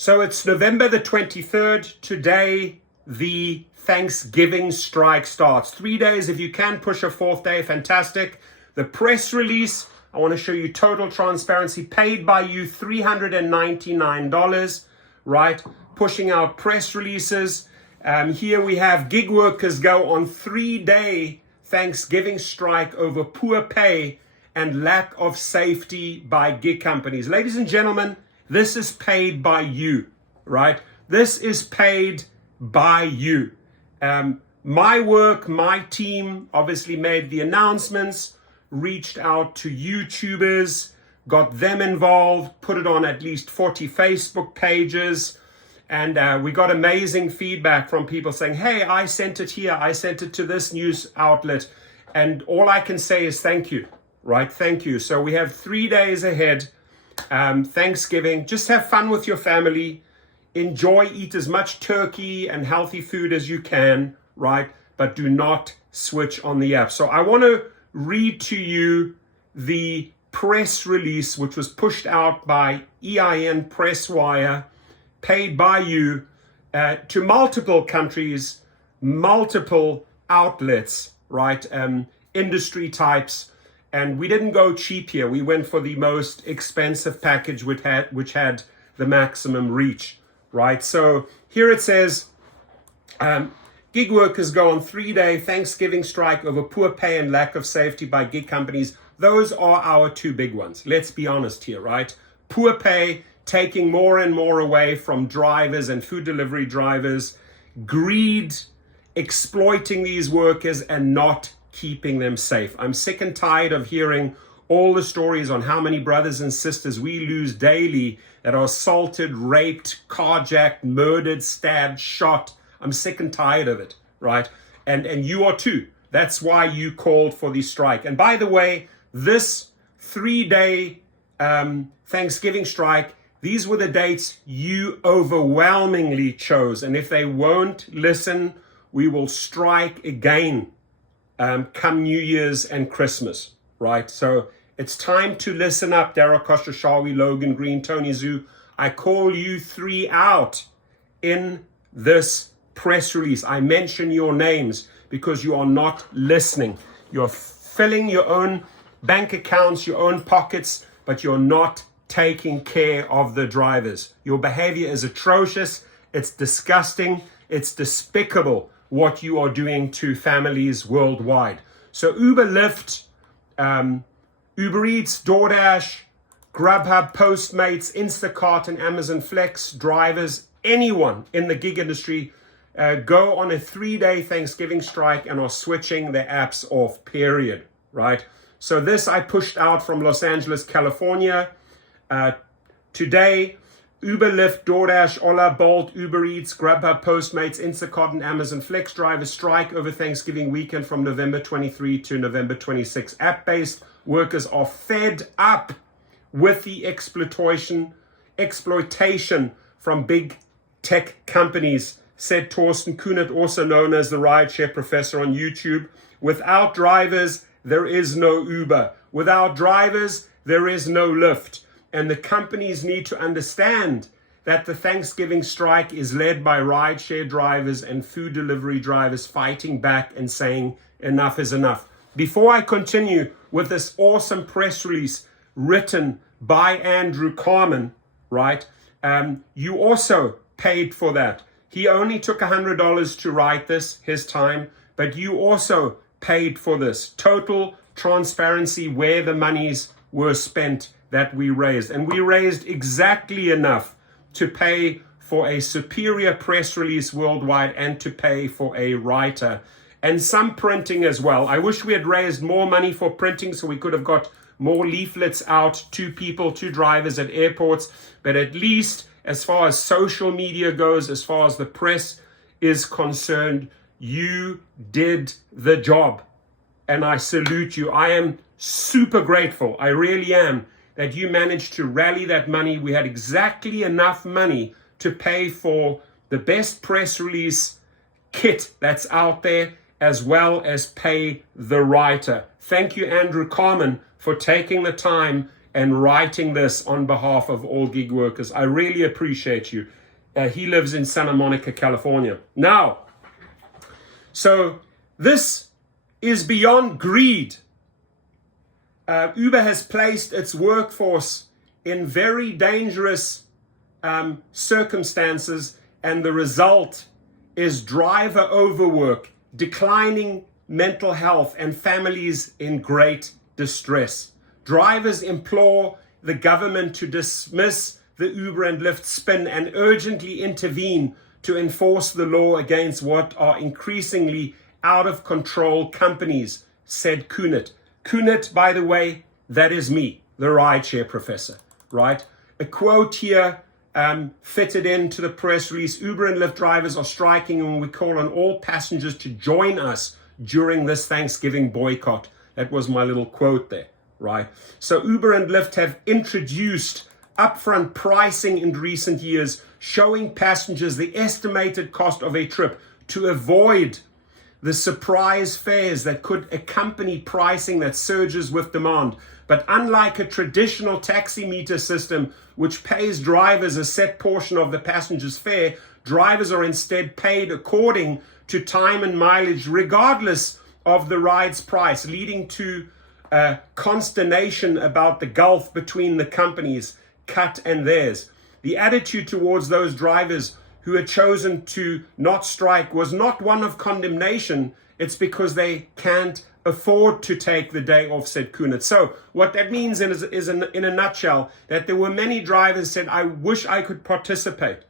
So it's November the 23rd. Today, the Thanksgiving strike starts. 3 days. If you can push a 4th day, fantastic. The press release, I want to show you total transparency. Paid by you $399, right? Pushing out press releases. Here we have gig workers go on 3-day Thanksgiving strike over poor pay and lack of safety by gig companies. Ladies and gentlemen, this is paid by you, right? This is paid by you. My work, my team obviously made the announcements, reached out to YouTubers, got them involved, put it on at least 40 Facebook pages, and we got amazing feedback from people saying, hey, I sent it here, I sent it to this news outlet, and all I can say is thank you, right? Thank you. So we have 3 days ahead, Thanksgiving. Just have fun with your family, enjoy, eat as much turkey and healthy food as you can, right? But do not switch on the app. So I want to read to you the press release, which was pushed out by EIN Presswire, paid by you to multiple countries, multiple outlets, right? Industry types. And we didn't go cheap here. We went for the most expensive package, which had the maximum reach, right? So here it says, gig workers go on 3-day Thanksgiving strike over poor pay and lack of safety by gig companies. Those are our two big ones. Let's be honest here, right? Poor pay, taking more and more away from drivers and food delivery drivers, greed, exploiting these workers and not keeping them safe. I'm sick and tired of hearing all the stories on how many brothers and sisters we lose daily that are assaulted, raped, carjacked, murdered, stabbed, shot. I'm sick and tired of it, right? And you are too. That's why you called for the strike. And by the way, this 3-day Thanksgiving strike, these were the dates you overwhelmingly chose. And if they won't listen, we will strike again come New Year's and Christmas, right? So it's time to listen up. Darryl Khosrowshahi, Logan Green, Tony Zhu. I call you 3 out in this press release. I mention your names because you are not listening. You're filling your own bank accounts, your own pockets, but you're not taking care of the drivers. Your behavior is atrocious. It's disgusting. It's despicable what you are doing to families worldwide. So Uber, Lyft, Uber Eats, DoorDash, Grubhub, Postmates, Instacart, and Amazon Flex drivers, anyone in the gig industry, go on a 3-day Thanksgiving strike and are switching their apps off, period, right? So this I pushed out from Los Angeles, California. Today, Uber, Lyft, DoorDash, Ola, Bolt, Uber Eats, Grubhub, Postmates, Instacart, and Amazon Flex drivers strike over Thanksgiving weekend from November 23 to November 26. App-based workers are fed up with the exploitation from big tech companies, said Torsten Kunert, also known as the Rideshare professor on YouTube. Without drivers, there is no Uber. Without drivers, there is no Lyft. And the companies need to understand that the Thanksgiving strike is led by rideshare drivers and food delivery drivers fighting back and saying enough is enough. Before I continue with this awesome press release written by Andrew Carmen, right? You also paid for that. He only took $100 to write this, his time, but you also paid for this. Total transparency where the monies were spent that we raised. And we raised exactly enough to pay for a superior press release worldwide and to pay for a writer and some printing as well. I wish we had raised more money for printing so we could have got more leaflets out to people, to drivers at airports. But at least as far as social media goes, as far as the press is concerned, you did the job. And I salute you. I am super grateful. I really am, that you managed to rally that money. We had exactly enough money to pay for the best press release kit that's out there, as well as pay the writer. Thank you, Andrew Carmen, for taking the time and writing this on behalf of all gig workers. I really appreciate you. He lives in Santa Monica, California. Now, so this is beyond greed. Uber has placed its workforce in very dangerous circumstances, and the result is driver overwork, declining mental health, and families in great distress. Drivers implore the government to dismiss the Uber and Lyft spin and urgently intervene to enforce the law against what are increasingly out of control companies, said Kunit. Kunit, by the way, that is me, the rideshare professor, right? A quote here fitted into the press release: Uber and Lyft drivers are striking, and we call on all passengers to join us during this Thanksgiving boycott. That was my little quote there, right? So Uber and Lyft have introduced upfront pricing in recent years, showing passengers the estimated cost of a trip to avoid the surprise fares that could accompany pricing that surges with demand. But unlike a traditional taxi meter system, which pays drivers a set portion of the passenger's fare, drivers are instead paid according to time and mileage, regardless of the ride's price, leading to consternation about the gulf between the companies, Cut and theirs. The attitude towards those drivers who had chosen to not strike was not one of condemnation. It's because they can't afford to take the day off, said Kunit. So what that means is in a nutshell, that there were many drivers who said, I wish I could participate.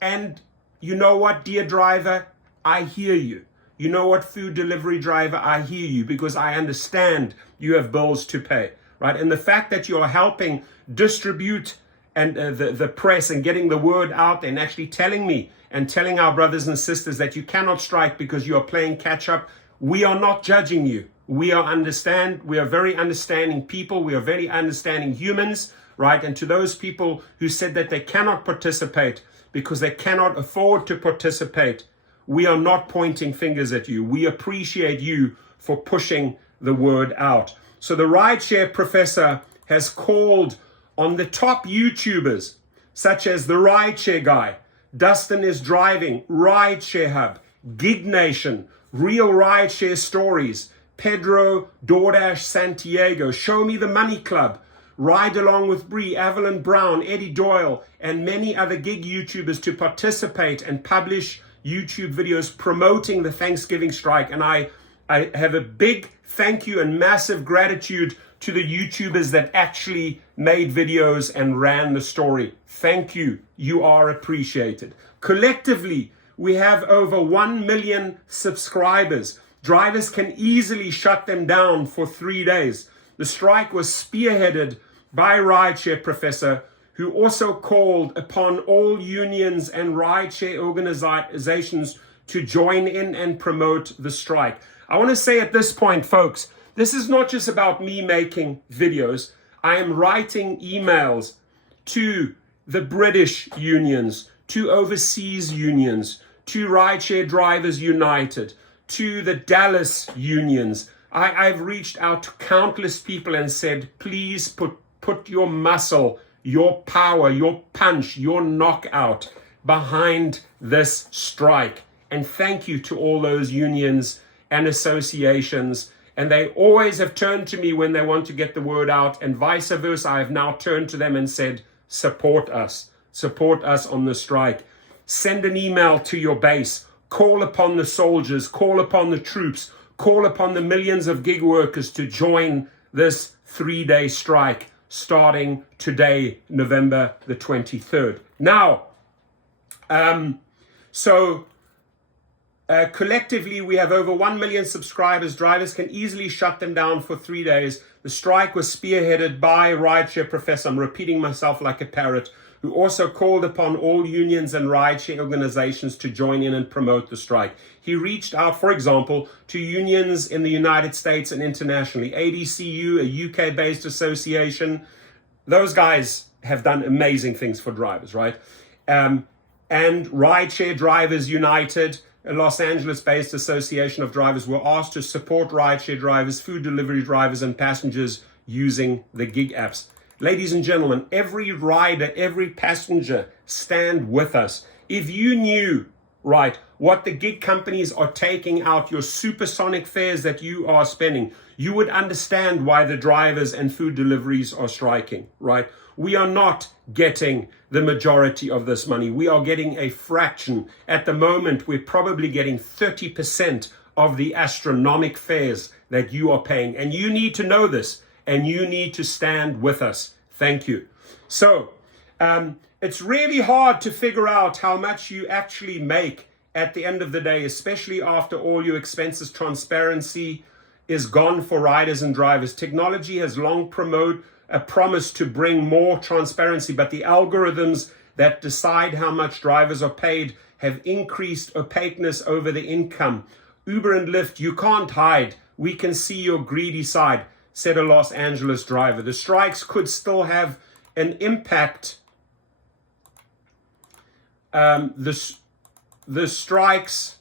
And you know what, dear driver, I hear you. You know what, food delivery driver, I hear you, because I understand you have bills to pay, right? And the fact that you are helping distribute and the press and getting the word out and actually telling me and telling our brothers and sisters that you cannot strike because you are playing catch up. We are not judging you. We are very understanding people. We are very understanding humans, right? And to those people who said that they cannot participate because they cannot afford to participate, we are not pointing fingers at you. We appreciate you for pushing the word out. So the rideshare professor has called on the top YouTubers, such as the Rideshare Guy, Dustin is Driving, Rideshare Hub, Gig Nation, Real Rideshare Stories, Pedro, DoorDash Santiago, Show Me the Money Club, Ride Along with Bree, Evelyn Brown, Eddie Doyle, and many other gig YouTubers to participate and publish YouTube videos promoting the Thanksgiving strike. And I have a big thank you and massive gratitude to the YouTubers that actually made videos and ran the story. Thank you. You are appreciated. Collectively, we have over 1 million subscribers. Drivers can easily shut them down for 3 days. The strike was spearheaded by Rideshare Professor, who also called upon all unions and rideshare organizations to join in and promote the strike. I want to say at this point, folks, this is not just about me making videos. I am writing emails to the British unions, to overseas unions, to Rideshare Drivers United, to the Dallas unions. I've reached out to countless people and said, please put your muscle, your power, your punch, your knockout behind this strike. And thank you to all those unions and associations. And they always have turned to me when they want to get the word out, and vice versa. I have now turned to them and said, support us on the strike. Send an email to your base, call upon the soldiers, call upon the troops, call upon the millions of gig workers to join this 3-day strike starting today, November the 23rd. Now, collectively, we have over 1 million subscribers. Drivers can easily shut them down for 3 days. The strike was spearheaded by Rideshare Professor, I'm repeating myself like a parrot, who also called upon all unions and rideshare organizations to join in and promote the strike. He reached out, for example, to unions in the United States and internationally. ADCU, a UK-based association. Those guys have done amazing things for drivers, right? And Rideshare Drivers United, a Los Angeles-based association of drivers, were asked to support rideshare drivers, food delivery drivers, and passengers using the gig apps. Ladies and gentlemen, every rider, every passenger, stand with us. If you knew, right, what the gig companies are taking out, your supersonic fares that you are spending, you would understand why the drivers and food deliveries are striking, right? We are not getting the majority of this money. We are getting a fraction. At the moment, we're probably getting 30% of the astronomical fares that you are paying. And you need to know this, and you need to stand with us. Thank you. So, it's really hard to figure out how much you actually make at the end of the day, especially after all your expenses. Transparency is gone for riders and drivers. Technology has long promoted a promise to bring more transparency, but the algorithms that decide how much drivers are paid have increased opaqueness over the income. Uber and Lyft, you can't hide. We can see your greedy side, said a Los Angeles driver. The strikes could still have an impact. The strikes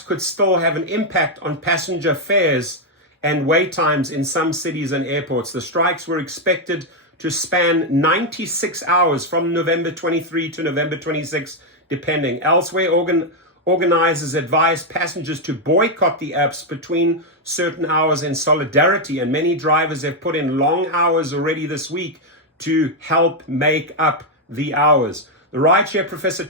could still have an impact on passenger fares and wait times in some cities and airports. The strikes were expected to span 96 hours from November 23 to November 26, depending. Elsewhere, organizers advised passengers to boycott the apps between certain hours in solidarity, and many drivers have put in long hours already this week to help make up the hours. The Rideshare Professor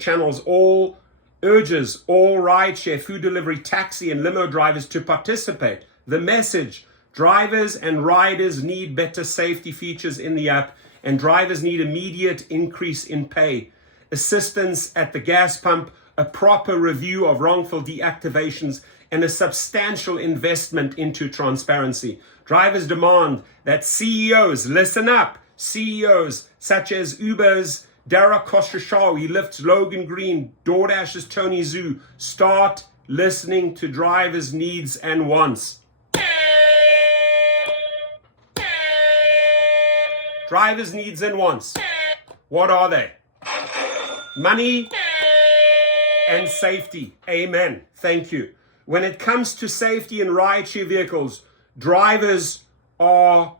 urges all rideshare, food delivery, taxi, and limo drivers to participate. The message: drivers and riders need better safety features in the app, and drivers need immediate increase in pay, assistance at the gas pump, a proper review of wrongful deactivations, and a substantial investment into transparency. Drivers demand that CEOs, listen up, CEOs such as Uber's Dara Khosrowshahi, Lyft's Logan Green, DoorDash's Tony Zhu, start listening to drivers' needs and wants. Drivers' needs and wants. What are they? Money and safety. Amen. Thank you. When it comes to safety in rideshare vehicles, drivers are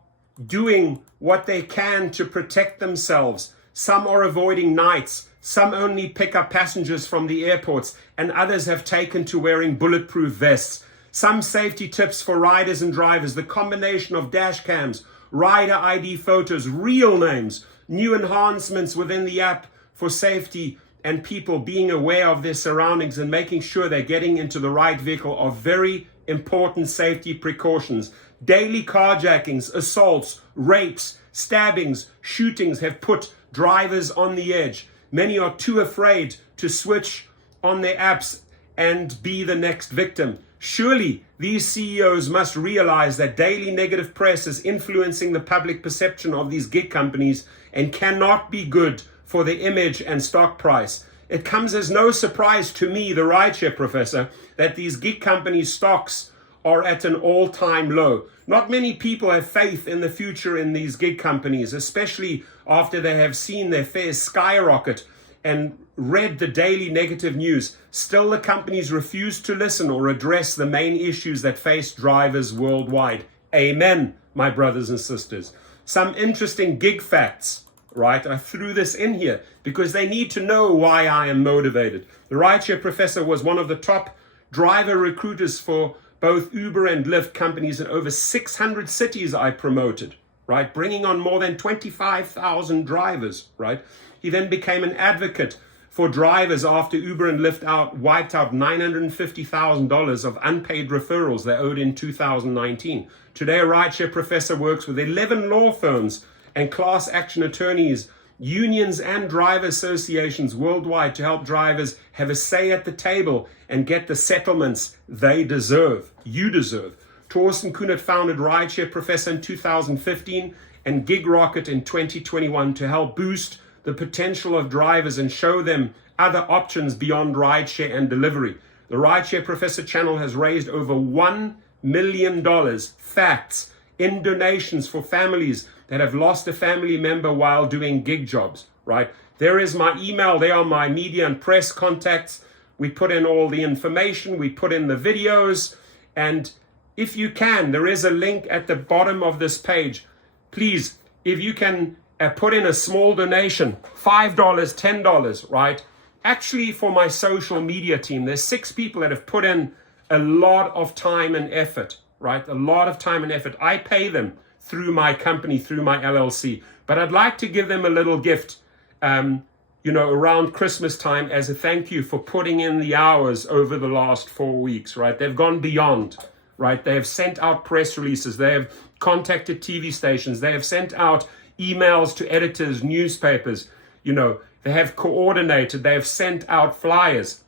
doing what they can to protect themselves. Some are avoiding nights. Some only pick up passengers from the airports, and others have taken to wearing bulletproof vests. Some safety tips for riders and drivers: the combination of dash cams, rider ID photos, real names, new enhancements within the app for safety, and people being aware of their surroundings and making sure they're getting into the right vehicle are very important safety precautions. Daily carjackings, assaults, rapes, stabbings, shootings have put drivers on the edge. Many are too afraid to switch on their apps and be the next victim. Surely these CEOs must realize that daily negative press is influencing the public perception of these gig companies and cannot be good for the image and stock price. It comes as no surprise to me, the rideshare professor, that these gig companies' stocks are at an all-time low. Not many people have faith in the future in these gig companies, especially after they have seen their fares skyrocket and read the daily negative news. Still, the companies refuse to listen or address the main issues that face drivers worldwide. Amen, my brothers and sisters. Some interesting gig facts, right? I threw this in here because they need to know why I am motivated. The rideshare professor was one of the top driver recruiters for both Uber and Lyft companies in over 600 cities I promoted, right? Bringing on more than 25,000 drivers, right? He then became an advocate for drivers after Uber and Lyft wiped out $950,000 of unpaid referrals they owed in 2019. Today, a rideshare professor works with 11 law firms and class action attorneys, unions and driver associations worldwide to help drivers have a say at the table and get the settlements they deserve. You deserve. Torsten Kunert founded Rideshare Professor in 2015 and Gig Rocket in 2021 to help boost the potential of drivers and show them other options beyond rideshare and delivery. The Rideshare Professor channel has raised over $1 million, facts, in donations for families that have lost a family member while doing gig jobs, right? There is my email, there are my media and press contacts. We put in all the information, we put in the videos, and if you can, there is a link at the bottom of this page. Please, if you can put in a small donation, $5, $10, right? Actually, for my social media team, there's 6 people that have put in a lot of time and effort, right? A lot of time and effort. I pay them through my company, through my LLC, but I'd like to give them a little gift, around Christmas time as a thank you for putting in the hours over the last 4 weeks, right? They've gone beyond, right? They have sent out press releases. They have contacted TV stations. They have sent out emails to editors, newspapers. They have coordinated. They have sent out flyers.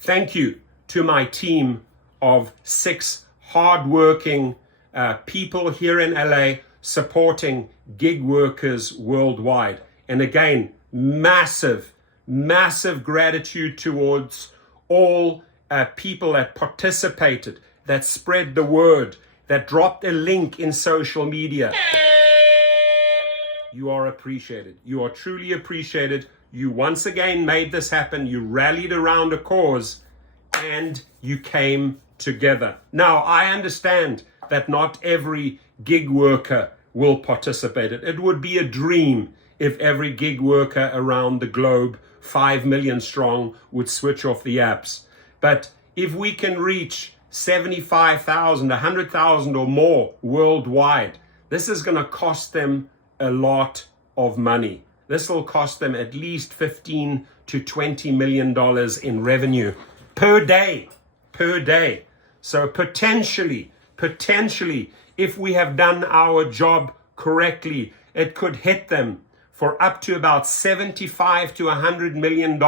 Thank you to my team of 6 hardworking people here in LA supporting gig workers worldwide. And again, massive gratitude towards all people that participated, that spread the word, that dropped a link in social media. You are appreciated. You are truly appreciated. You once again made this happen. You rallied around a cause and you came together. Now, I understand that not every gig worker will participate. It would be a dream if every gig worker around the globe, 5 million strong, would switch off the apps. But if we can reach 75,000, 100,000 or more worldwide, this is going to cost them a lot of money. This will cost them at least $15 to $20 million in revenue per day. So potentially, if we have done our job correctly, it could hit them for up to about $75 to $100 million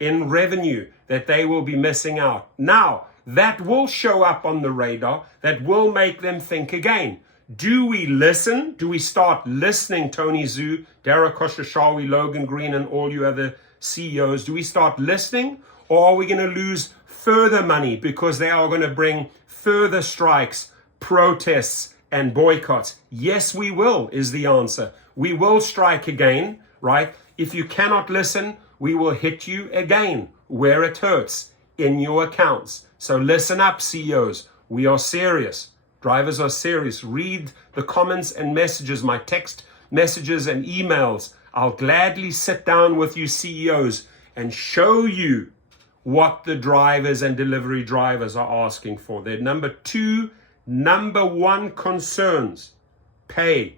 in revenue that they will be missing out. Now, that will show up on the radar. That will make them think again. Do we listen? Do we start listening, Tony Zhu, Dara Khosrowshahi, Logan Green, and all you other CEOs? Do we start listening? Or are we going to lose further money because they are going to bring further strikes, protests, and boycotts? Yes, we will, is the answer. We will strike again, right? If you cannot listen, we will hit you again where it hurts, in your accounts. So listen up, CEOs. We are serious. Drivers are serious. Read the comments and messages, my text messages and emails. I'll gladly sit down with you CEOs and show you what the drivers and delivery drivers are asking for. Their number 1 concerns: pay.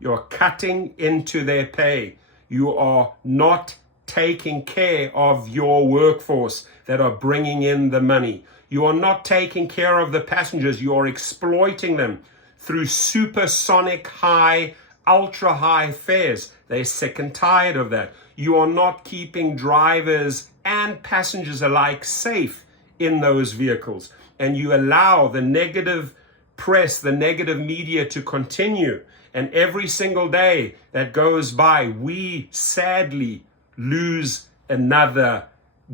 You're cutting into their pay. You are not taking care of your workforce that are bringing in the money. You are not taking care of the passengers. You are exploiting them through supersonic high, ultra high fares. They're sick and tired of that. You are not keeping drivers and passengers alike safe in those vehicles. And you allow the negative press, the negative media to continue. And every single day that goes by, we sadly lose another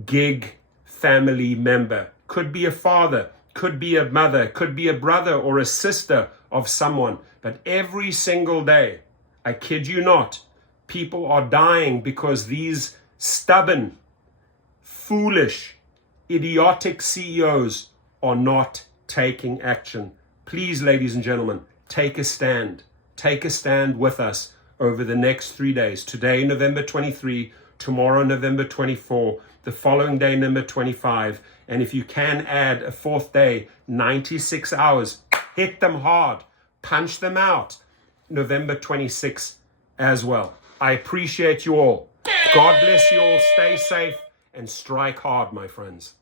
gig family member. Could be a father, could be a mother, could be a brother or a sister of someone. But every single day, I kid you not, people are dying because these stubborn, foolish, idiotic CEOs are not taking action. Please, ladies and gentlemen, take a stand. Take a stand with us over the next 3 days. Today, November 23, tomorrow, November 24, the following day, November 25. And if you can add a 4th day, 96 hours, hit them hard, punch them out, November 26 as well. I appreciate you all. God bless you all. Stay safe and strike hard, my friends.